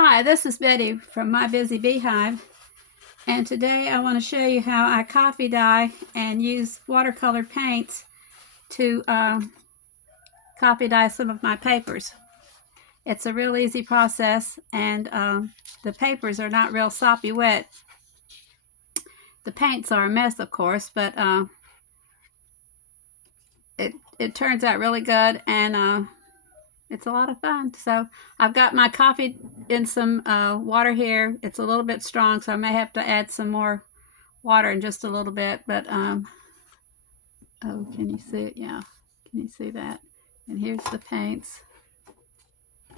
Hi, this is Betty from My Busy Beehive, and today I want to show you how I coffee dye and use watercolor paints to coffee dye some of my papers. It's a real easy process, and the papers are not real soppy wet. The paints are a mess, of course, but it turns out really good, and it's a lot of fun. So I've got my coffee in some water here. It's a little bit strong, so I may have to add some more water in just a little bit. But oh, can you see it? Yeah, can you see that? And here's the paints.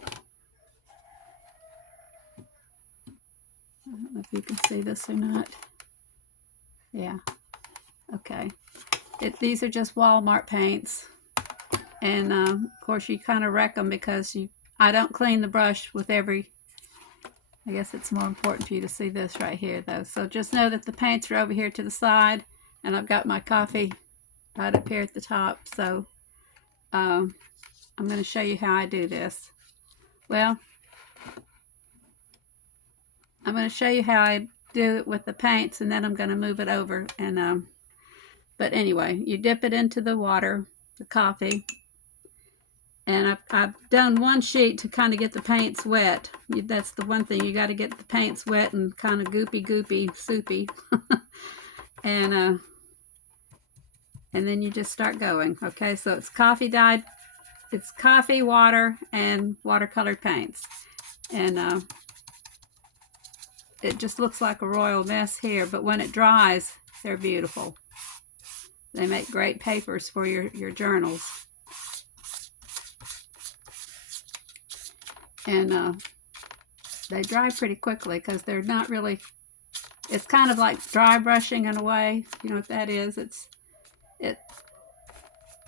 I don't know if you can see this or not. Yeah, okay. These are just Walmart paints, and of course you kind of wreck them because I don't clean the brush with every. I guess it's more important for you to see this right here, though. So just know that the paints are over here to the side, and I've got my coffee right up here at the top. So I'm going to show you how I do this. Well, I'm going to show you how I do it with the paints, and then I'm going to move it over. And but anyway, you dip it into the water, the coffee, and I've done one sheet to kind of get the paints wet. That's the one thing, you got to get the paints wet and kind of goopy, soupy. and then you just start going. Okay, so it's coffee dyed, it's coffee, water, and watercolored paints. And it just looks like a royal mess here, but when it dries, they're beautiful. They make great papers for your journals. And they dry pretty quickly because they're not really, it's kind of like dry brushing in a way. You know what that is? It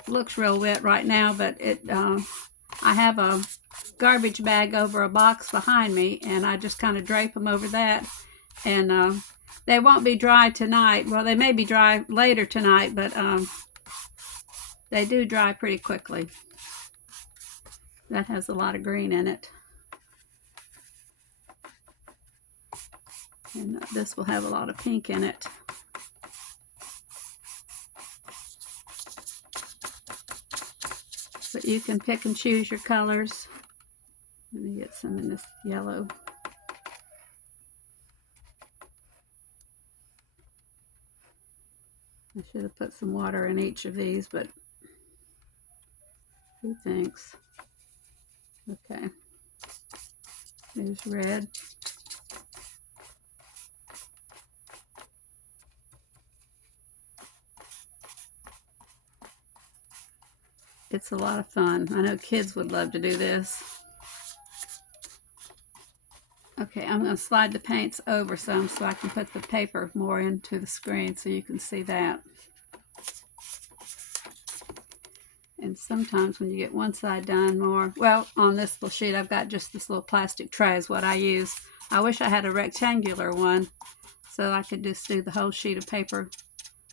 looks real wet right now, but I have a garbage bag over a box behind me, and I just kind of drape them over that, and they won't be dry tonight. Well, they may be dry later tonight, but they do dry pretty quickly. That has a lot of green in it, and this will have a lot of pink in it. But you can pick and choose your colors. Let me get some in this yellow. I should have put some water in each of these, but who thinks? Okay. There's red. It's a lot of fun. I know kids would love to do this. Okay, I'm going to slide the paints over some so I can put the paper more into the screen so you can see that. And sometimes when you get one side done more, well, on this little sheet I've got just this little plastic tray is what I use. I wish I had a rectangular one so I could just do the whole sheet of paper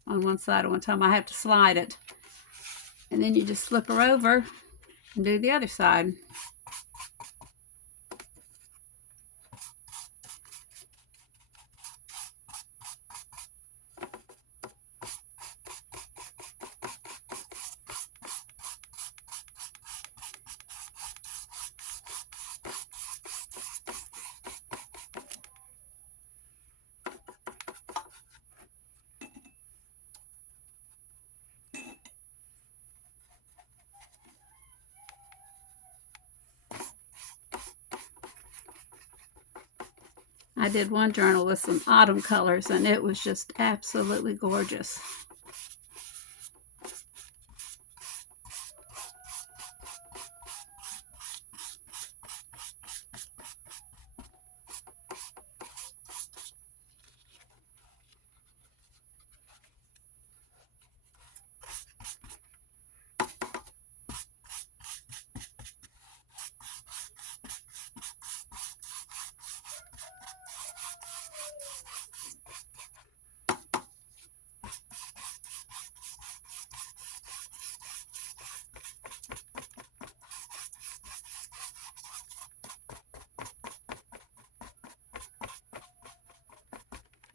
on one side at one time. I have to slide it. And then you just flip her over and do the other side. I did one journal with some autumn colors, and it was just absolutely gorgeous.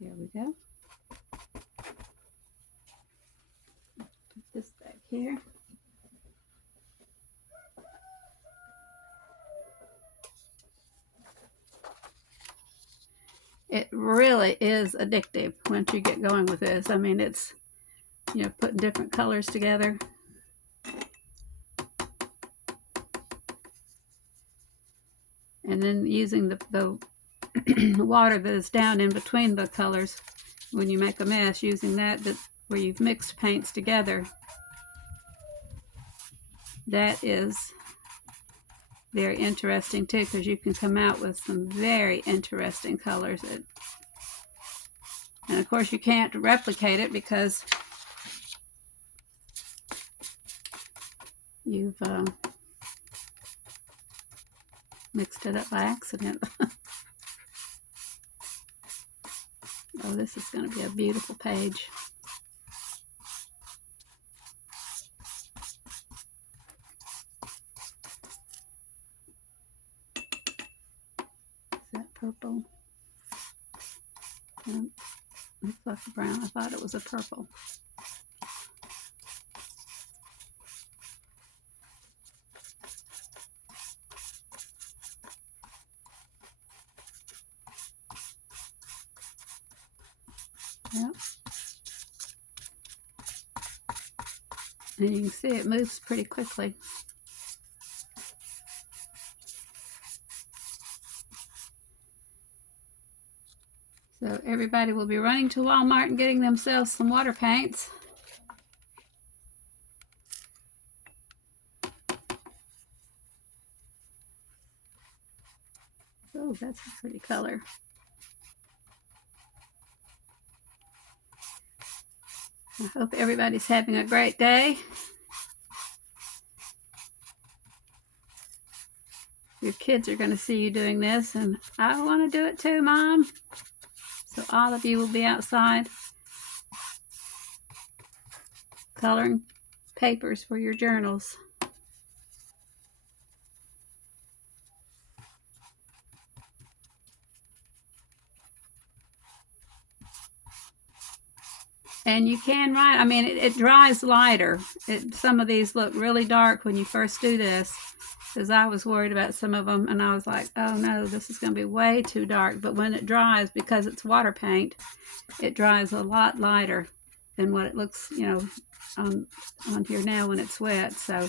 There we go. Put this back here. It really is addictive once you get going with this. I mean, it's, you know, putting different colors together. And then using the water that is down in between the colors when you make a mess, using that where you've mixed paints together. That is very interesting too, because you can come out with some very interesting colors. And of course you can't replicate it because you've mixed it up by accident. Oh, this is going to be a beautiful page. Is that purple? Looks like a brown. I thought it was a purple. Yep. And you can see it moves pretty quickly. So everybody will be running to Walmart and getting themselves some water paints. Oh, that's a pretty color. I hope everybody's having a great day. Your kids are going to see you doing this, and I want to do it too, Mom. So all of you will be outside coloring papers for your journals. And you can write, I mean, it dries lighter. Some of these look really dark when you first do this, because I was worried about some of them, and I was like, oh no, this is going to be way too dark. But when it dries, because it's water paint, it dries a lot lighter than what it looks, you know, on here now when it's wet. So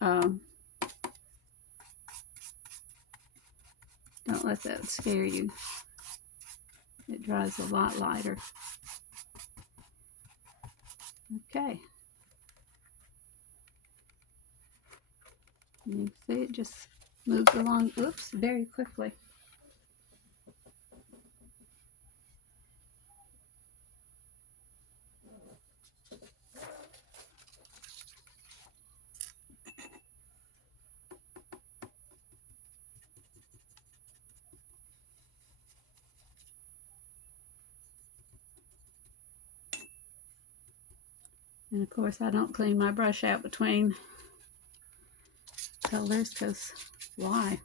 don't let that scare you. It dries a lot lighter. Okay. You see it just moves along, oops, very quickly. And of course I don't clean my brush out between colors, because why?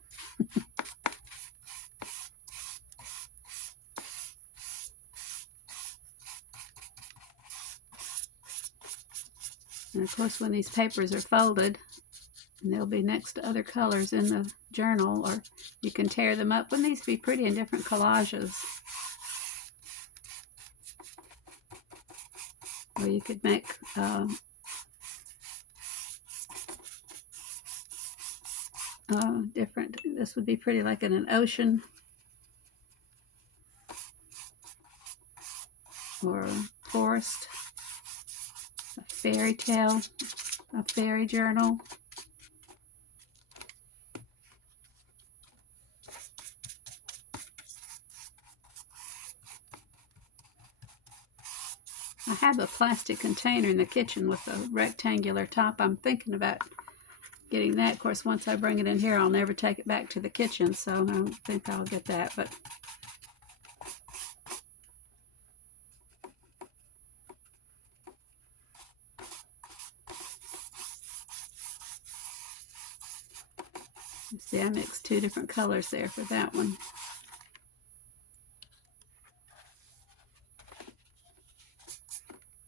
And of course when these papers are folded, and they'll be next to other colors in the journal, or you can tear them up. Wouldn't these be pretty in different collages? Or you could make different, this would be pretty like in an ocean, or a forest, a fairy tale, a fairy journal. I have a plastic container in the kitchen with a rectangular top. I'm thinking about getting that. Of course, once I bring it in here, I'll never take it back to the kitchen, so I don't think I'll get that. But see, I mixed two different colors there for that one.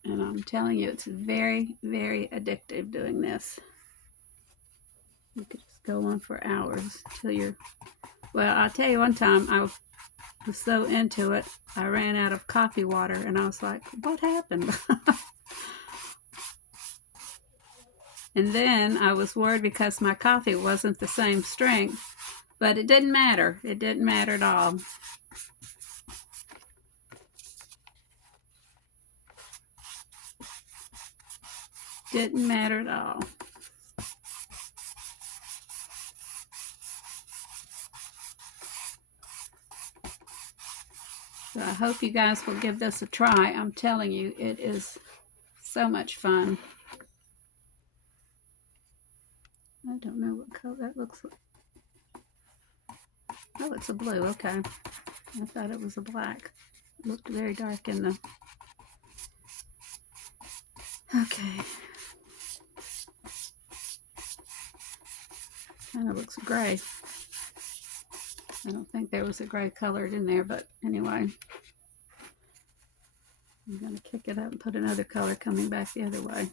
And I'm telling you, it's very, very addictive doing this. You could just go on for hours till you're... Well, I'll tell you, one time I was so into it, I ran out of coffee water, and I was like, what happened? And then I was worried because my coffee wasn't the same strength, but it didn't matter. It didn't matter at all. Didn't matter at all. So I hope you guys will give this a try. I'm telling you, it is so much fun. I don't know what color that looks like. Oh, it's a blue. Okay. I thought it was a black. It looked very dark in the... Okay. Kind of looks gray. I don't think there was a gray colored in there, but anyway. I'm going to kick it up and put another color coming back the other way.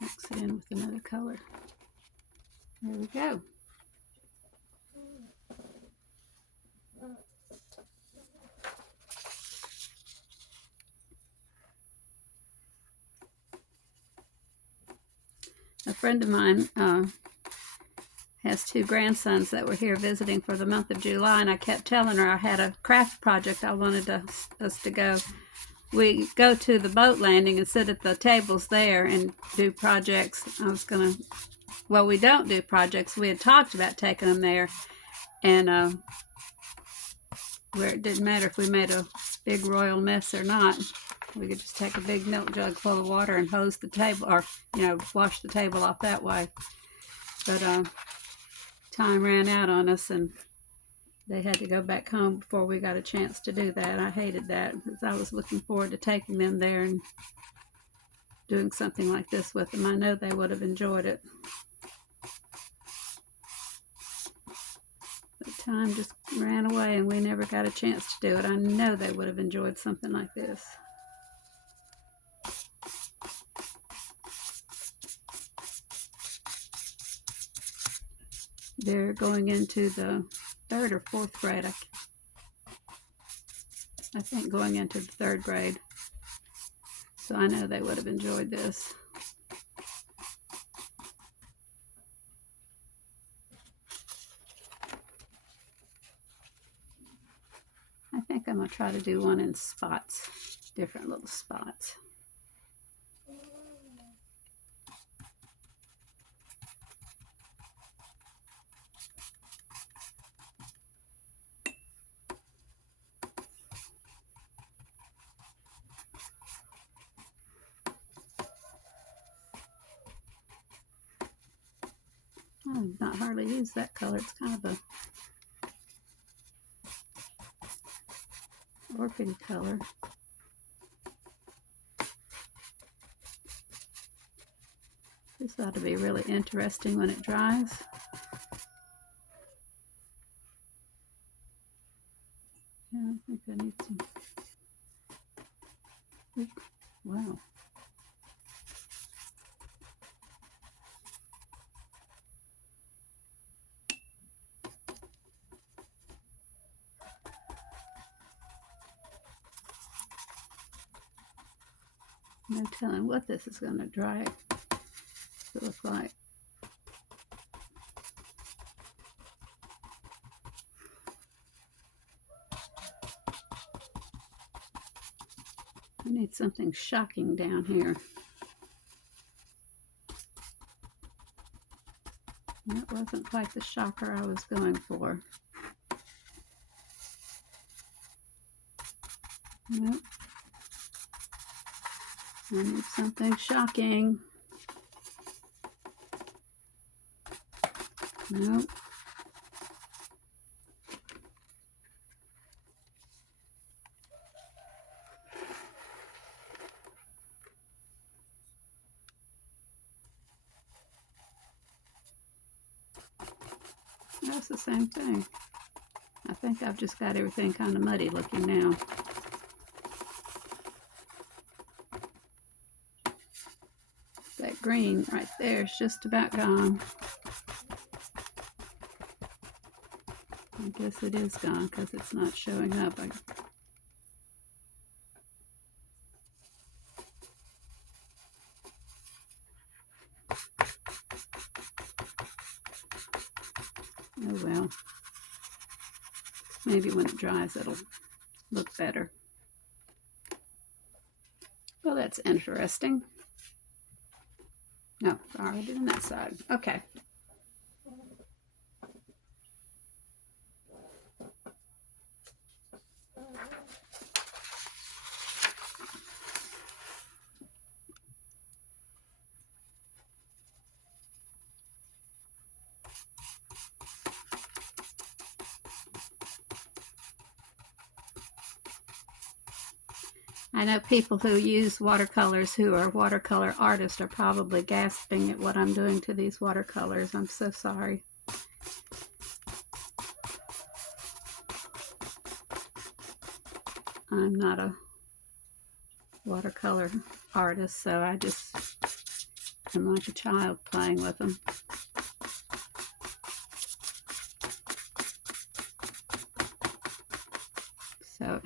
Mix it in with another color. There we go. A friend of mine has two grandsons that were here visiting for the month of July, and I kept telling her I had a craft project I wanted us to go. We go to the boat landing and sit at the tables there and do projects. I was going to, well, we don't do projects. We had talked about taking them there, and where it didn't matter if we made a big royal mess or not. We could just take a big milk jug full of water and hose the table, or, you know, wash the table off that way. But time ran out on us, and they had to go back home before we got a chance to do that. I hated that, because I was looking forward to taking them there and doing something like this with them. I know they would have enjoyed it. But time just ran away, and we never got a chance to do it. I know they would have enjoyed something like this. They're going into the 3rd or 4th grade. I think going into the 3rd grade. So I know they would have enjoyed this. I think I'm going to try to do one in spots, different little spots. I've not hardly used that color. It's kind of a orchid color. This ought to be really interesting when it dries. Yeah, I think I need some. Oop, wow. No telling what this is going to dry to look like. I need something shocking down here. That wasn't quite the shocker I was going for. Nope. I need something shocking. Nope. That's the same thing. think I've just got everything kind of muddy looking now. That green right there is just about gone. I guess it is gone because it's not showing up. Oh well. Maybe when it dries it'll look better. Well, that's interesting. No, already on that side. Okay. I know people who use watercolors who are watercolor artists are probably gasping at what I'm doing to these watercolors. I'm so sorry. I'm not a watercolor artist, so I just am like a child playing with them. So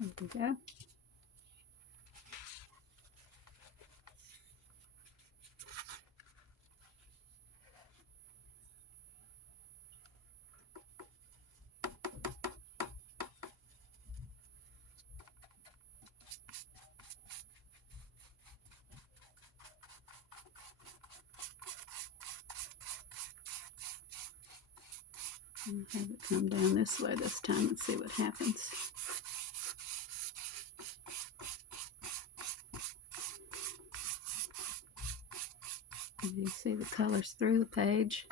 there we go. I'll have it come down this way this time and see what happens. You see the colors through the page.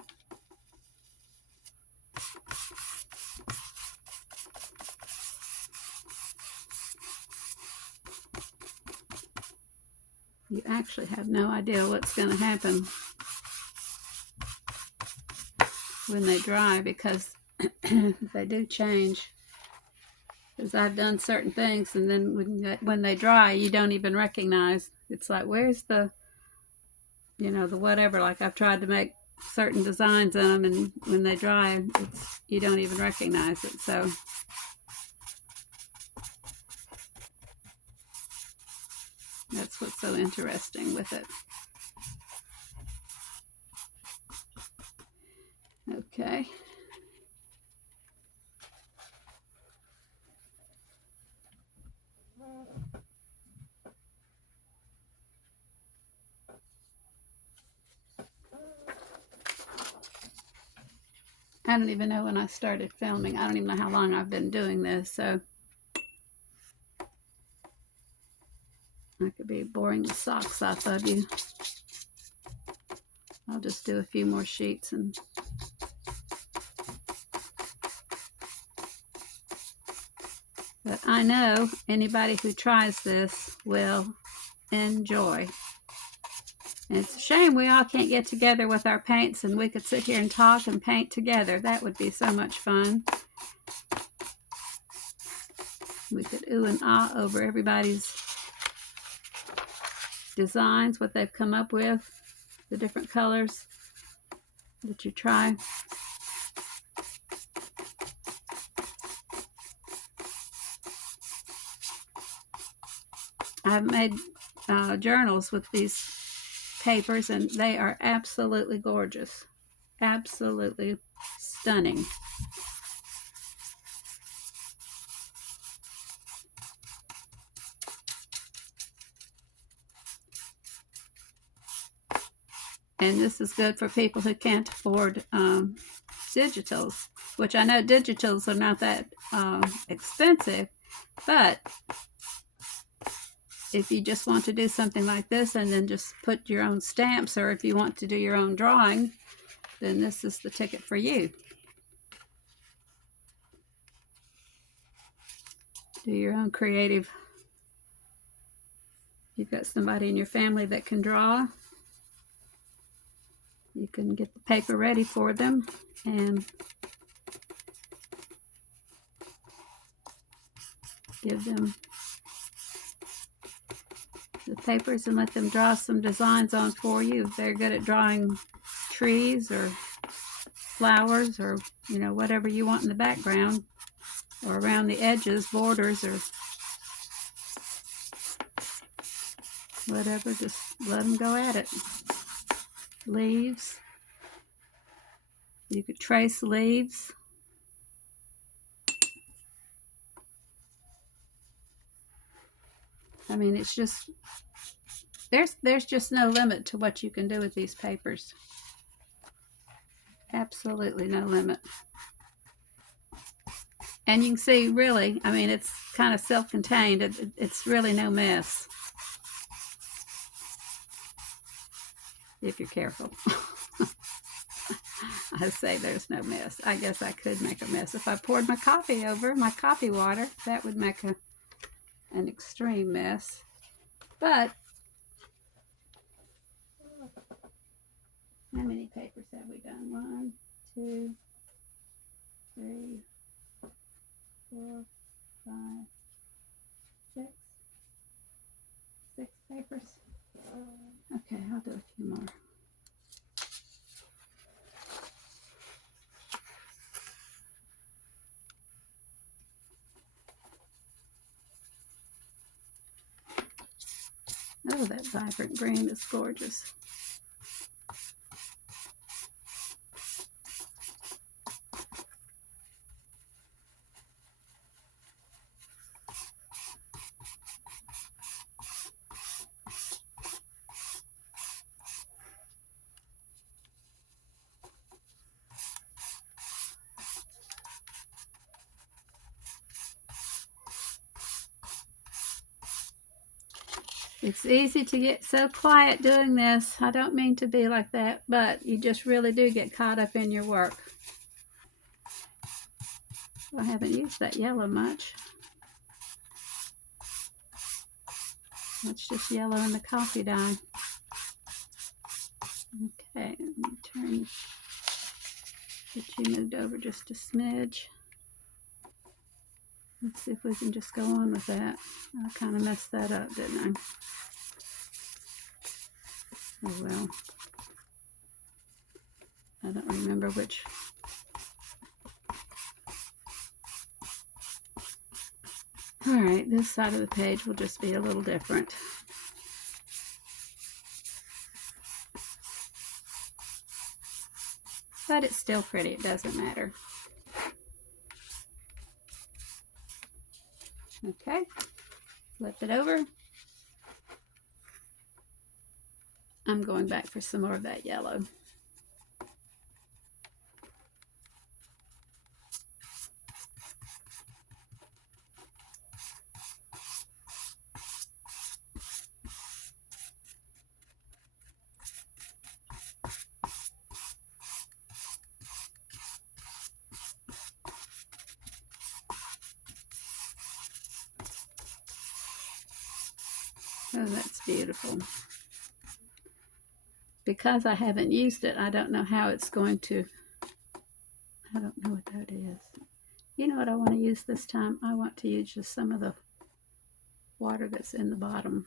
You actually have no idea what's going to happen when they dry, because they do change. Because I've done certain things, and then when they dry, you don't even recognize. It's like, where's the, you know, the whatever. Like I've tried to make certain designs in them, and when they dry, you don't even recognize it. So that's what's so interesting with it. Okay. I don't even know when I started filming. I don't even know how long I've been doing this, so I could be boring the socks off of you. I'll just do a few more sheets and but I know anybody who tries this will enjoy. And it's a shame we all can't get together with our paints and we could sit here and talk and paint together. That would be so much fun. We could ooh and ah over everybody's designs, what they've come up with, the different colors that you try. I've made journals with these papers, and they are absolutely gorgeous. Absolutely stunning. And this is good for people who can't afford digitals, which I know digitals are not that expensive, but if you just want to do something like this and then just put your own stamps, or if you want to do your own drawing, then this is the ticket for you. Do your own creative. You've got somebody in your family that can draw. You can get the paper ready for them and give them the papers and let them draw some designs on for you. If they're good at drawing trees or flowers or, you know, whatever you want in the background or around the edges, borders or whatever, just let them go at it. Leaves. You could trace leaves. I mean, it's just, there's just no limit to what you can do with these papers. Absolutely no limit. And you can see, really, I mean, it's kind of self-contained. It's really no mess. If you're careful. I say there's no mess. I guess I could make a mess. If I poured my coffee over, my coffee water, that would make an extreme mess. But how many papers have we done? 1, 2, 3, 4, 5, 6. 6 papers. Okay, I'll do a few more. Oh, that vibrant green is gorgeous. It's easy to get so quiet doing this. I don't mean to be like that, but you just really do get caught up in your work. I haven't used that yellow much. It's just yellow in the coffee dye. Okay, let me turn, get you moved over just a smidge. Let's see if we can just go on with that. I kind of messed that up, didn't I? Oh well. I don't remember which. Alright, this side of the page will just be a little different. But it's still pretty, it doesn't matter. Okay, flip it over. I'm going back for some more of that yellow. Oh, that's beautiful. Because I haven't used it, I don't know how it's going to, I don't know what that is. You know what I want to use this time? I want to use just some of the water that's in the bottom.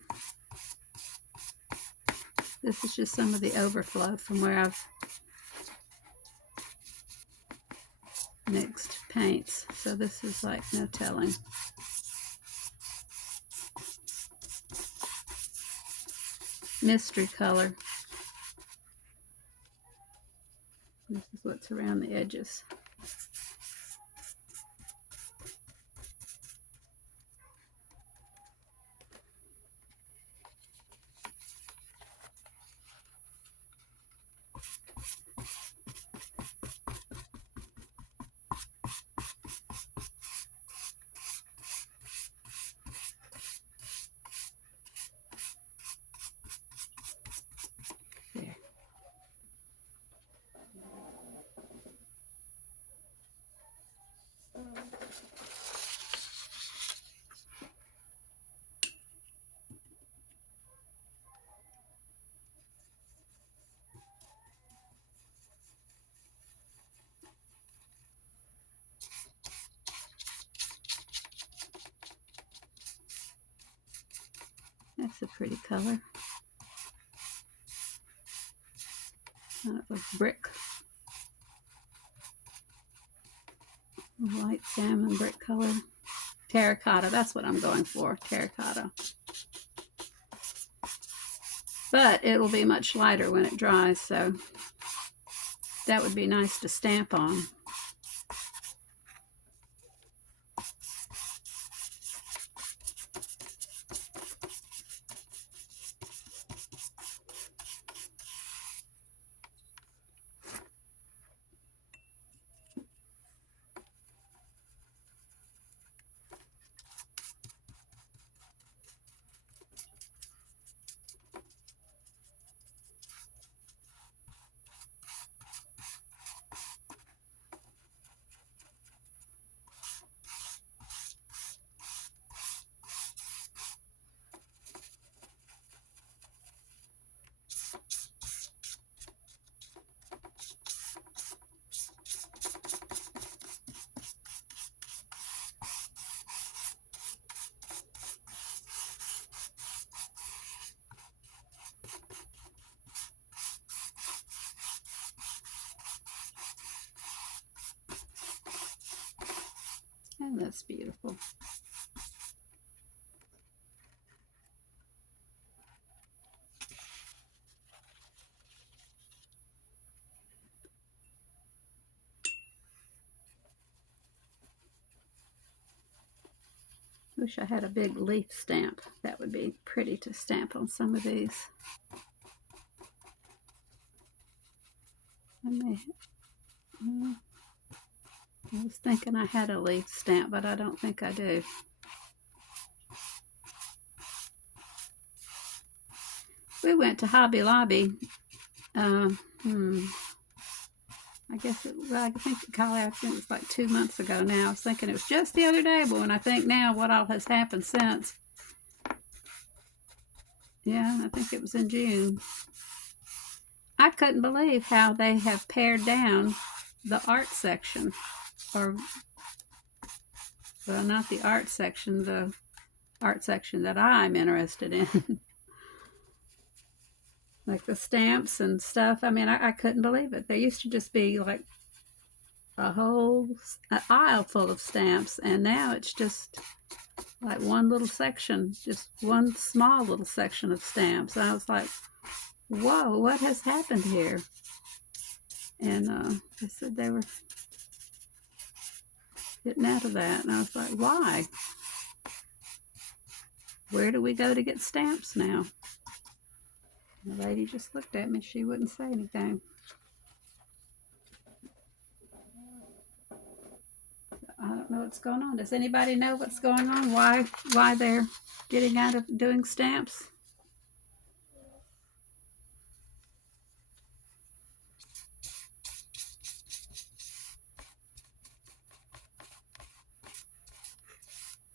This is just some of the overflow from where I've mixed paints. So this is like no telling. Mystery color. spots around the edges. There. That's a pretty color. Brick. Light salmon brick color. Terracotta, that's what I'm going for, terracotta. But it will be much lighter when it dries, so that would be nice to stamp on. And that's beautiful. Wish I had a big leaf stamp. That would be pretty to stamp on some of these. I was thinking I had a leaf stamp, but I don't think I do. We went to Hobby Lobby. I guess I think I think it was like 2 months ago now. I was thinking it was just the other day, but when I think now what all has happened since. Yeah, I think it was in June. I couldn't believe how they have pared down the art section. Or, well, not the art section, the art section that I'm interested in. Like the stamps and stuff. I mean, I couldn't believe it. There used to just be like a whole aisle full of stamps, and now it's just like one little section, just one small little section of stamps. And I was like, whoa, what has happened here? And they said they were getting out of that, and I was like, why? Where do we go to get stamps now? The lady just looked at me. She wouldn't say anything. I don't know what's going on. Does anybody know what's going on? Why they're getting out of doing stamps?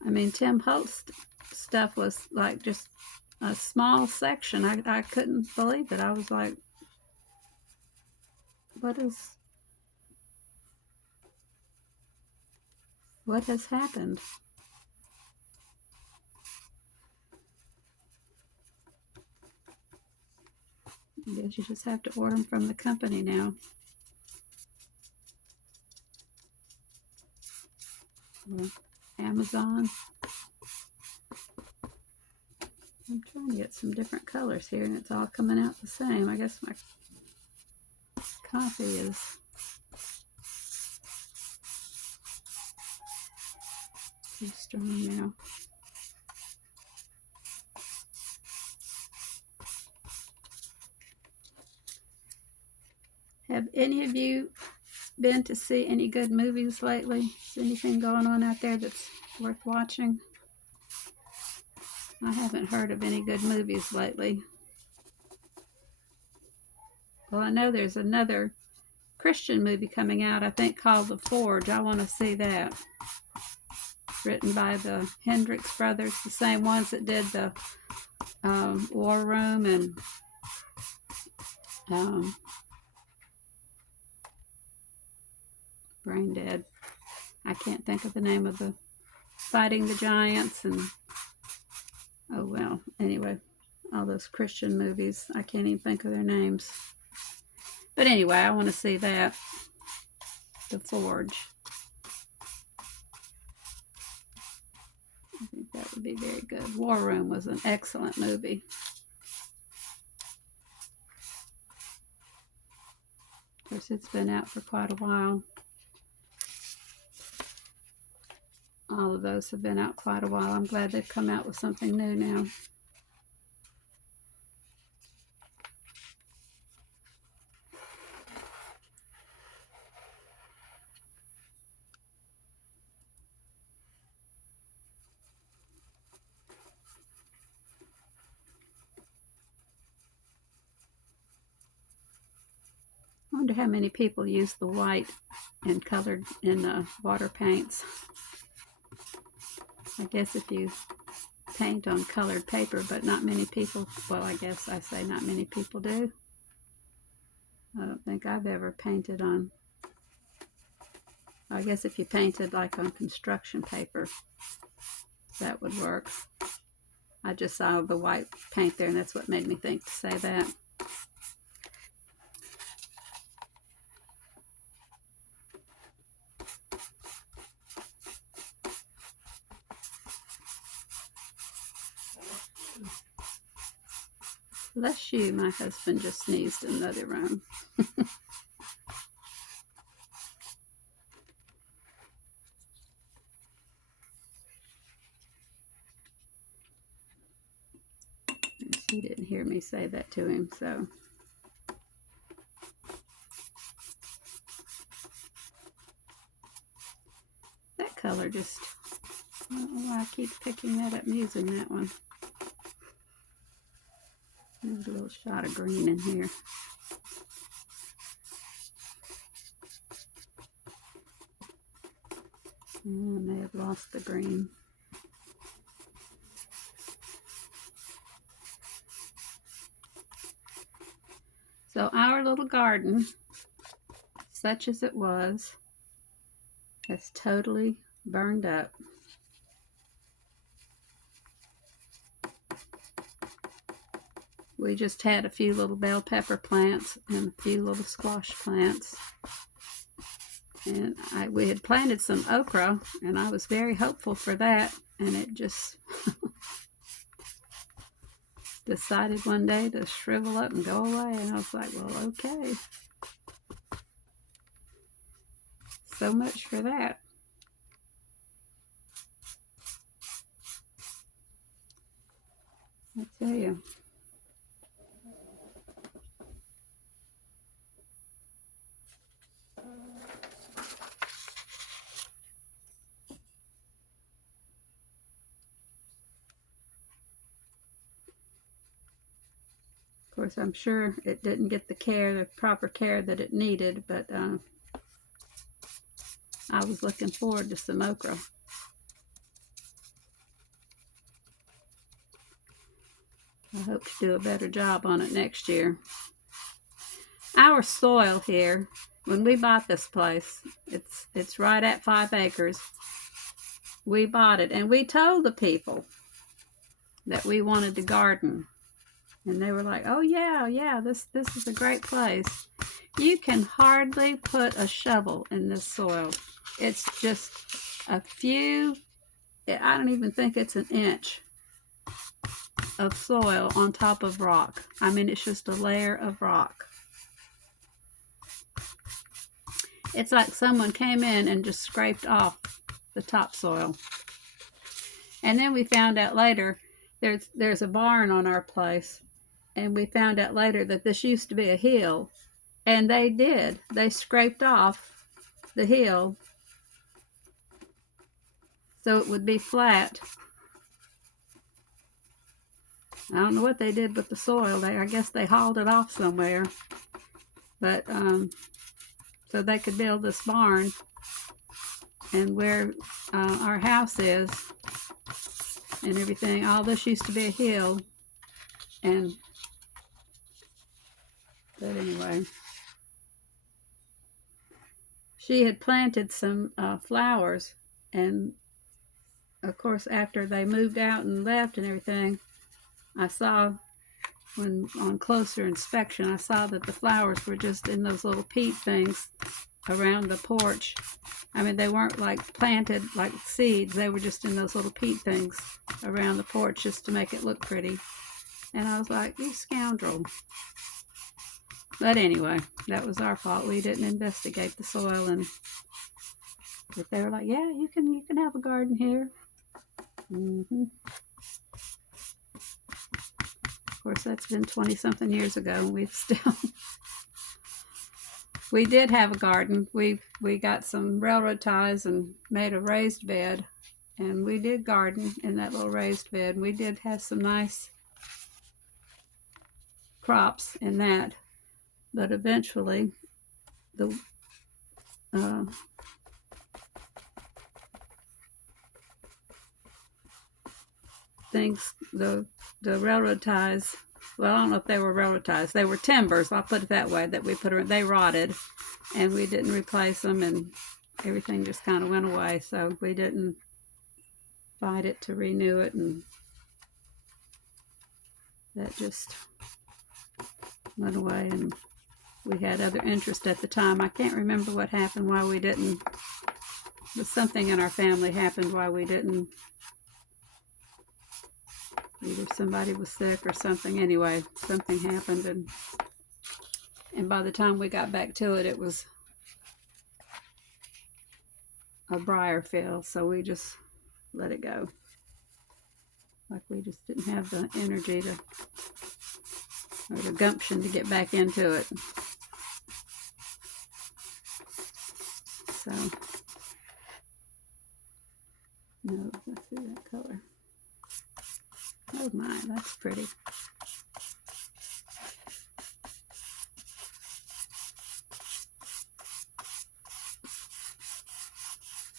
I mean, Tim Holt's stuff was like just a small section. I couldn't believe it. I was like, what has happened? I guess you just have to order them from the company now. Well, Amazon. I'm trying to get some different colors here, and it's all coming out the same. I guess my copy is Too strong now. Have any of you been to see any good movies lately? Is anything going on out there that's worth watching? I haven't heard of any good movies lately. Well, I know there's another Christian movie coming out, I think, called The Forge. I want to see that. Written by the Hendricks brothers, the same ones that did the War Room and Brain Dead. I can't think of the name of the Fighting the Giants and oh well. Anyway, all those Christian movies. I can't even think of their names. But anyway, I want to see that. The Forge. I think that would be very good. War Room was an excellent movie. Of course, it's been out for quite a while. All of those have been out quite a while. I'm glad they've come out with something new now. I wonder how many people use the white and colored in water paints. I guess if you paint on colored paper, but not many people, well, I guess I say not many people do. I don't think I've ever painted on, I guess if you painted like on construction paper, that would work. I just saw the white paint there, and that's what made me think to say that. Bless you, my husband just sneezed in the other room. He didn't hear me say that to him, so. That color just, I don't know why I keep picking that up and using that one. There's a little shot of green in here. I may have lost the green. So our little garden, such as it was, has totally burned up. We just had a few little bell pepper plants and a few little squash plants. And we had planted some okra, and I was very hopeful for that, and it just decided one day to shrivel up and go away, and I was like, well, okay. So much for that. I tell you. Of course, I'm sure it didn't get the proper care that it needed, but I was looking forward to some okra. I hope to do a better job on it next year. Our soil here, when we bought this place, it's right at 5 acres. We bought it, and we told the people that we wanted to garden. And they were like, oh yeah, this is a great place. You can hardly put a shovel in this soil. It's just a few, I don't even think it's an inch of soil on top of rock. I mean, it's just a layer of rock. It's like someone came in and just scraped off the topsoil. And then we found out later there's a barn on our place, and we found out later that this used to be a hill, and they scraped off the hill so it would be flat. I don't know what they did with the soil. I guess they hauled it off somewhere, but so they could build this barn. And where our house is and everything, all this used to be a hill. And but anyway, she had planted some flowers, and of course after they moved out and left and everything, I saw, when on closer inspection, I saw that the flowers were just in those little peat things around the porch. I mean, they weren't like planted like seeds. They were just in those little peat things around the porch just to make it look pretty. And I was like, you scoundrel. But anyway, that was our fault. We didn't investigate the soil, and but they were like, yeah, you can have a garden here. Of course, that's been 20-something years ago, and we've still... We did have a garden. We got some railroad ties and made a raised bed, and we did garden in that little raised bed. We did have some nice crops in that, but eventually the the railroad ties, well, I don't know if they were railroad ties. They were timbers, I'll put it that way, that we put around. They rotted, and we didn't replace them, and everything just kind of went away. So we didn't fight it to renew it, and that just went away. And we had other interest at the time. I can't remember what happened, why we didn't. But something in our family happened why we didn't. Either somebody was sick or something. Anyway, something happened, and by the time we got back to it, it was a briar field, so we just let it go. Like we just didn't have the energy to, or the gumption to get back into it. So, no, let's see that color. Oh my, that's pretty.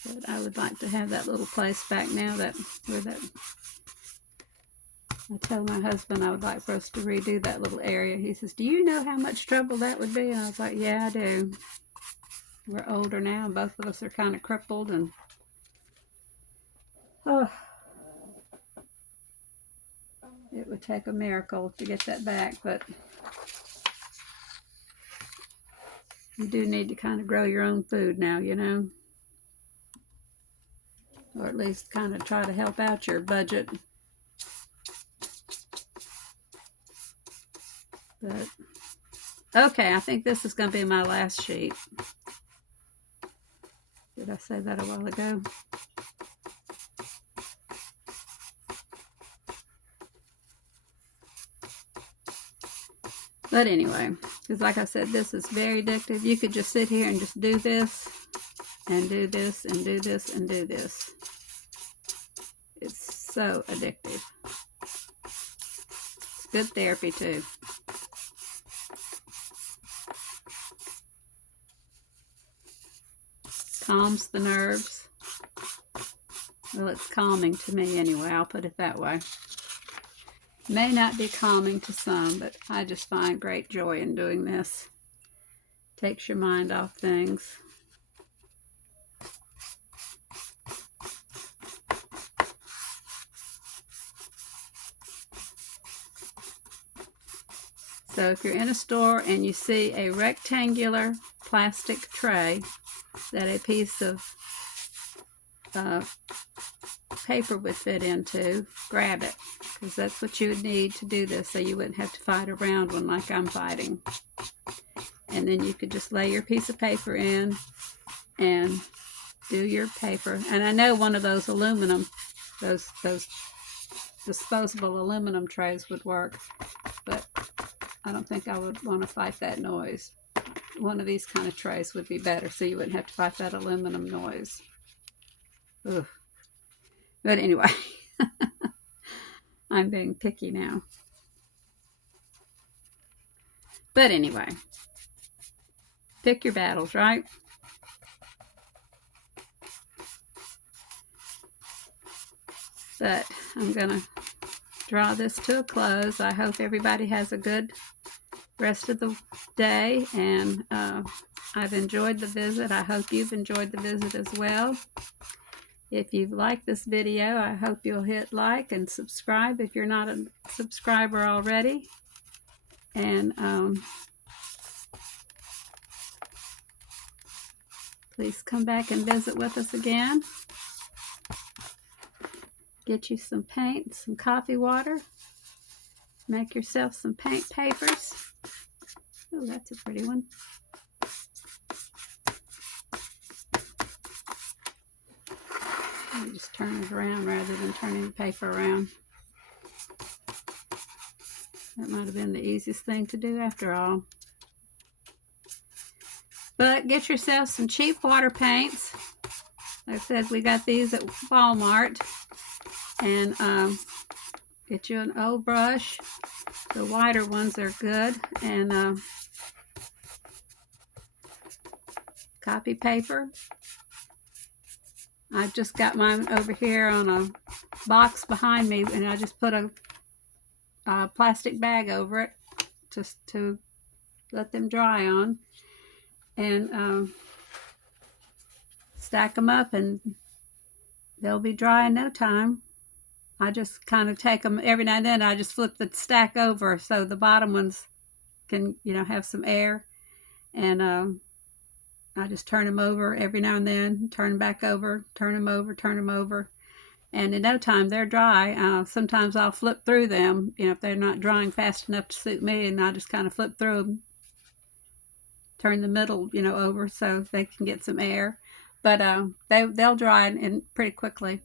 But I would like to have that little place back now, where that, I tell my husband I would like for us to redo that little area. He says, do you know how much trouble that would be? And I was like, yeah, I do. We're older now, and both of us are kind of crippled, and it would take a miracle to get that back, but you do need to kind of grow your own food now, you know, or at least kind of try to help out your budget. But okay, I think this is going to be my last sheet. Did I say that a while ago? But anyway, because like I said, this is very addictive. You could just sit here and just do this, and do this, and do this, and do this. It's so addictive. It's good therapy too. Calms the nerves. Well, it's calming to me anyway, I'll put it that way. May not be calming to some, but I just find great joy in doing this. Takes your mind off things. So if you're in a store and you see a rectangular plastic tray that a piece of paper would fit into, grab it, because that's what you would need to do this, so you wouldn't have to fight around one like I'm fighting. And then you could just lay your piece of paper in and do your paper. And I know one of those aluminum those disposable aluminum trays would work, but I don't think I would want to fight that noise. One of these kind of trays would be better, so you wouldn't have to fight that aluminum noise. Ugh. But anyway, I'm being picky now. But anyway, pick your battles, right? But I'm going to draw this to a close. I hope everybody has a good rest of the day, and I've enjoyed the visit. I hope you've enjoyed the visit as well. If you've liked this video, I hope you'll hit like and subscribe if you're not a subscriber already. And please come back and visit with us again. Get you some paint, some coffee water. Make yourself some paint papers. Oh, that's a pretty one. Let me just turn it around rather than turning the paper around. That might have been the easiest thing to do after all. But get yourself some cheap water paints. Like I said, we got these at Walmart. And get you an old brush. The wider ones are good. And copy paper. I've just got mine over here on a box behind me, and I just put a plastic bag over it just to let them dry on. And stack them up, and they'll be dry in no time. I just kind of take them every now and then. I just flip the stack over so the bottom ones can, have some air. And I just turn them over every now and then, turn them back over, turn them over, turn them over. And in no time, they're dry. Sometimes I'll flip through them, if they're not drying fast enough to suit me, and I just kind of flip through them, turn the middle, over so they can get some air. But they'll dry in pretty quickly.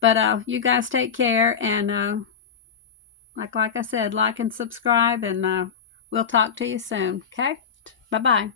But you guys take care, and like I said, like and subscribe, and we'll talk to you soon. Okay? Bye-bye.